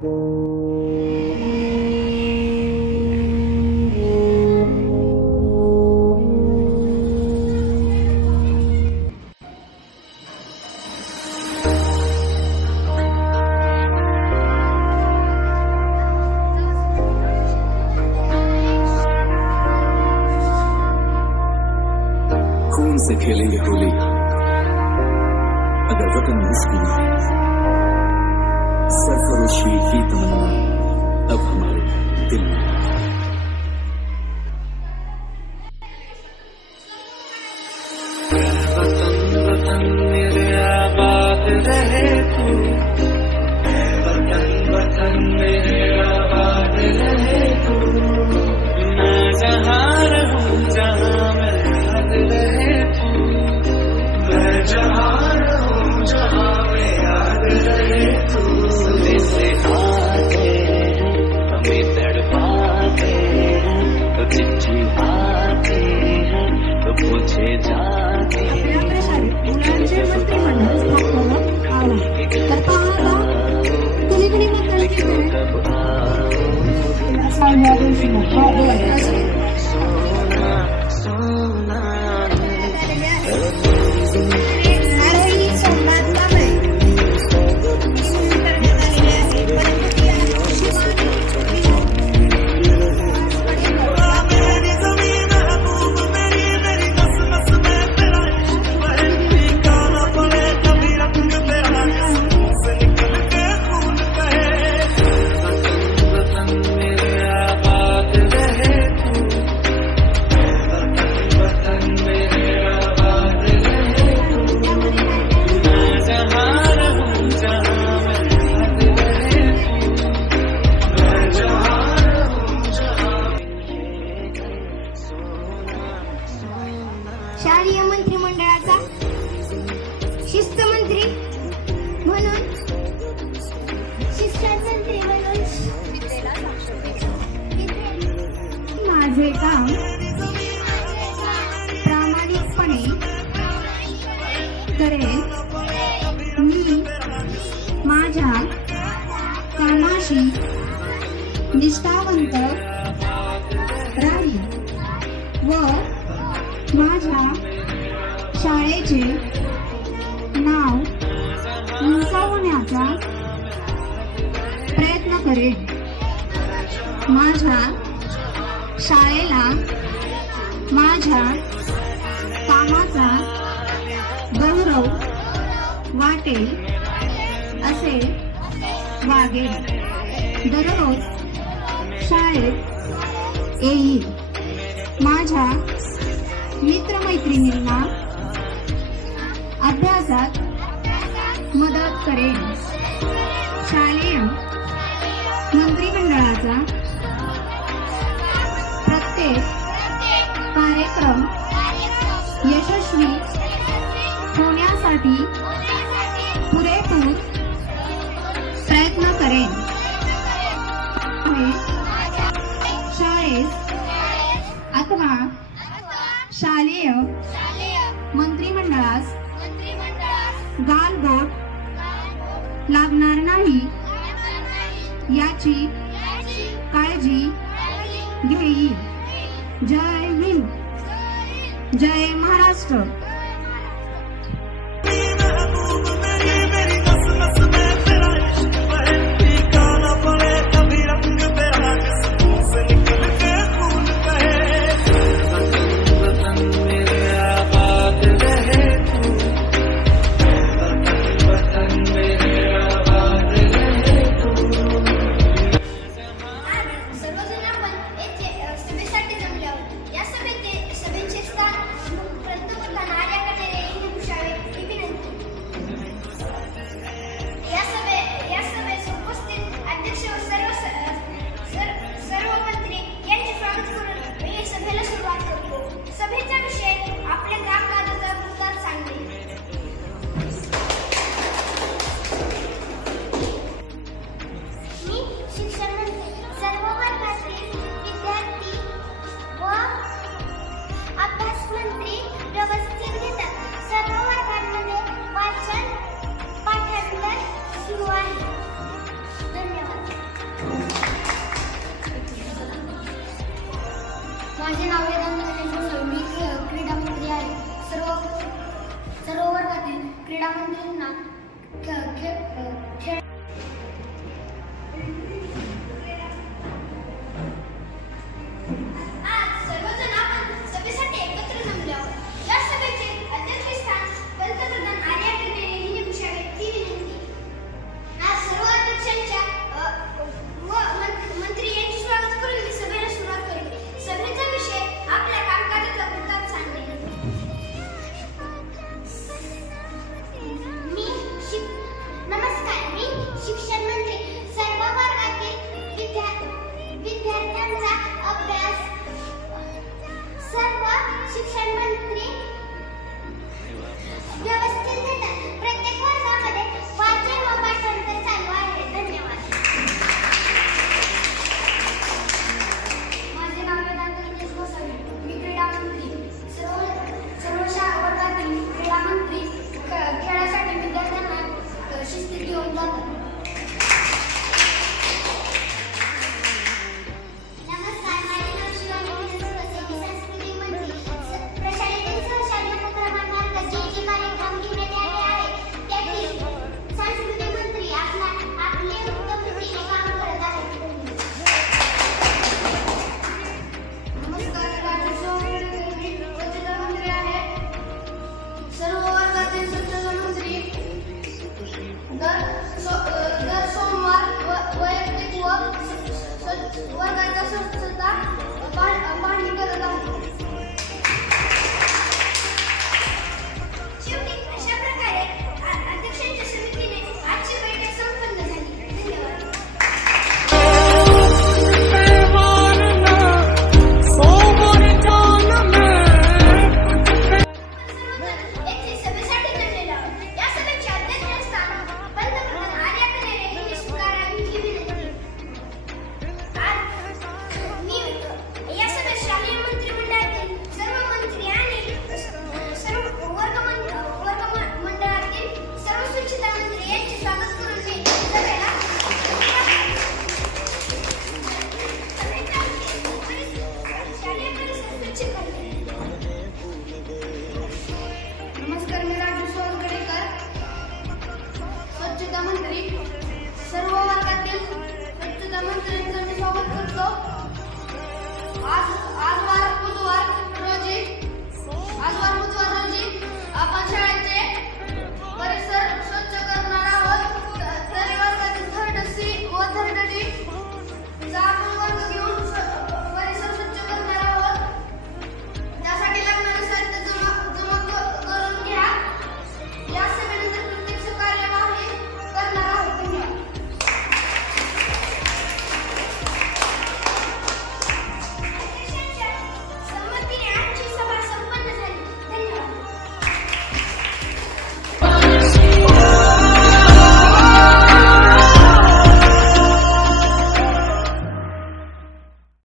كون سكيلي هولي أدى وطن مسكين Street, keep them more. Help them out. single cowboy has it. शालेय मंत्रिमंडळाचा शिस्त मंत्री म्हणून माझे काम प्रामाणिकपणे करेन. मी माझ्या कामाशी निष्ठावंत शाळेचे नाव उंचावण्याचा प्रयत्न करेन. माझ्या शाळेला माझ्या कामाचा गौरव वाटेल असे वागेल दररोज शाळेत येईल. माझ्या मित्रमैत्रिणींना अभ्यासात मदत करेल शालेय मंत्रिमंडळाचा प्रत्येक कार्यक्रम यशस्वी होण्यासाठी पुरेपूर प्रयत्न करेन. शाळेत अथवा शालेय लागणार नाही. याची काळजी घेईल. जय हिंद. जय महाराष्ट्र. माझे नाव वेदांत गणेश मी क्रीडा मंत्री आहे. सर्व सर्व वर्गातील क्रीडा मंत्र्यांना खेळ